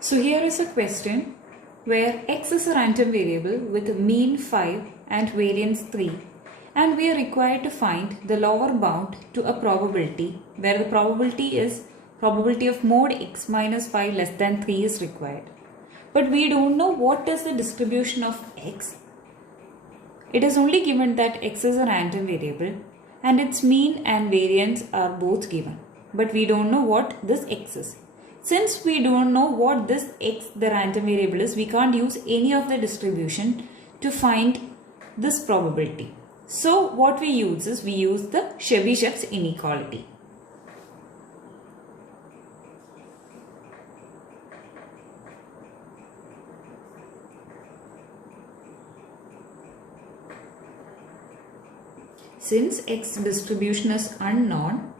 So here is a question where x is a random variable with mean 5 and variance 3, and we are required to find the lower bound to a probability where the probability is probability of mod x minus 5 less than 3 is required. But we don't know what is the distribution of x. It is only given that x is a random variable and its mean and variance are both given. But we don't know what this x is. Since we don't know what this x, the random variable, is, we can't use any of the distribution to find this probability. So what we use is we use the Tchebychev's inequality. Since x distribution is unknown,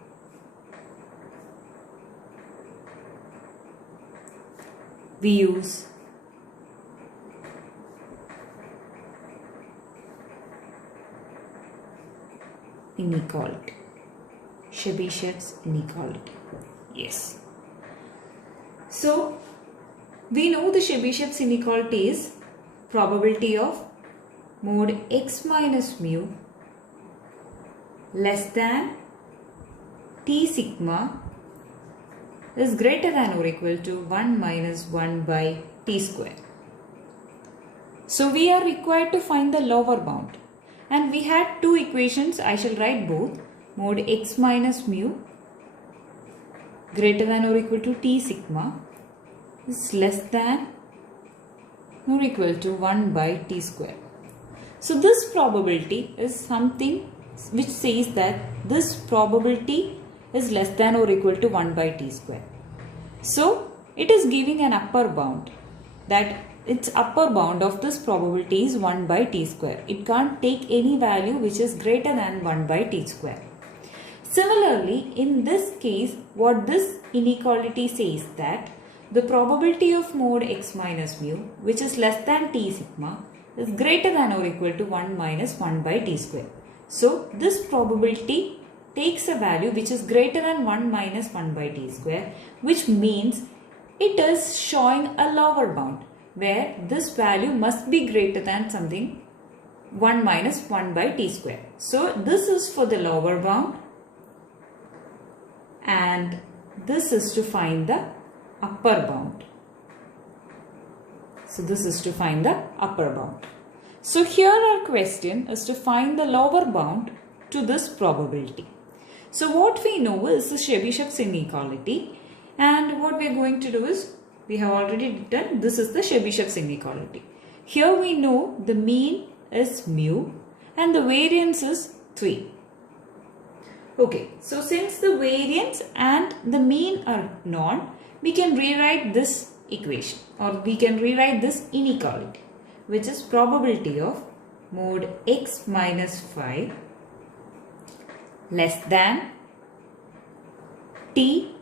we use inequality, Tchebychev's inequality. Yes. So we know the Tchebychev's inequality is probability of mod x minus mu less than t sigma is greater than or equal to 1 minus 1 by t square. So we are required to find the lower bound, and we had two equations. I shall write both. Mod x minus mu greater than or equal to t sigma is less than or equal to 1 by t square. So this probability is something which says that this probability is less than or equal to 1 by t square. So it is giving an upper bound, that its upper bound of this probability is 1 by t square. It can't take any value which is greater than 1 by t square. Similarly, in this case, what this inequality says that the probability of mod x minus mu, which is less than t sigma, is greater than or equal to 1 minus 1 by t square. So this probability takes a value which is greater than 1 minus 1 by t square, which means it is showing a lower bound where this value must be greater than something 1 minus 1 by t square. So this is for the lower bound, and this is to find the upper bound. So this is to find the upper bound. So here our question is to find the lower bound to this probability. So what we know is the Tchebychev's inequality, and what we are going to do is, we have already done, this is the Tchebychev's inequality. Here we know the mean is mu and the variance is 3. Okay, so since the variance and the mean are known, we can rewrite this equation, or we can rewrite this inequality, which is probability of mod x minus 5 less than t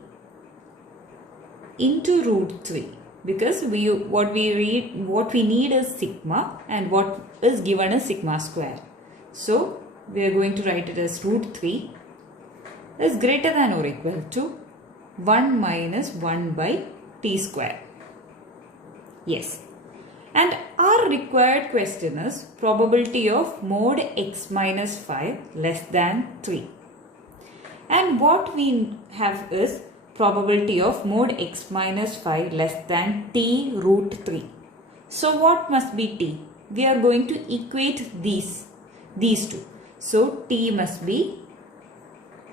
into root 3, because what we need is sigma, and what is given is sigma square. So we are going to write it as root 3 is greater than or equal to 1 minus 1 by t square. Yes. And our required question is probability of mod x minus 5 less than 3. And what we have is probability of mod x minus 5 less than t root 3. So what must be t? We are going to equate these two. So t must be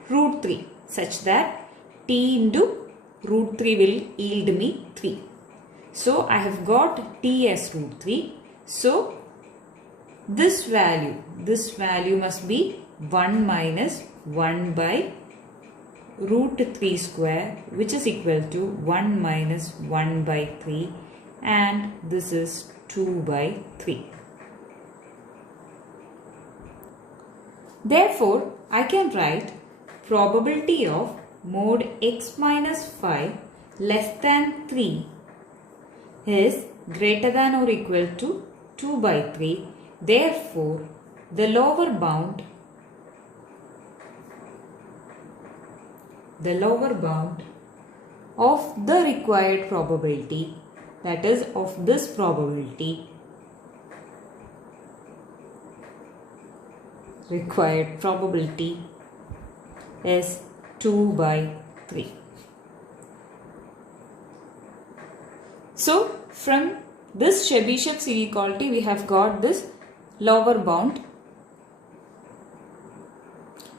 root 3 such that t into root 3 will yield me 3. So I have got t as root 3. So this value must be 1 minus 1 by root 3 square, which is equal to 1 minus 1 by 3, and this is 2 by 3. Therefore, I can write probability of mod x minus 5 less than 3 is greater than or equal to 2 by 3. Therefore, the lower bound of the required probability that is of this probability, required probability is 2 by 3. So from this Chebyshev's inequality we have got this lower bound.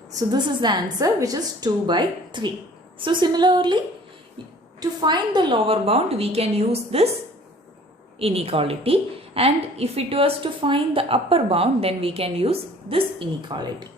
So this is the answer, which is 2 by 3. So similarly, to find the lower bound we can use this inequality, and if it was to find the upper bound then we can use this inequality.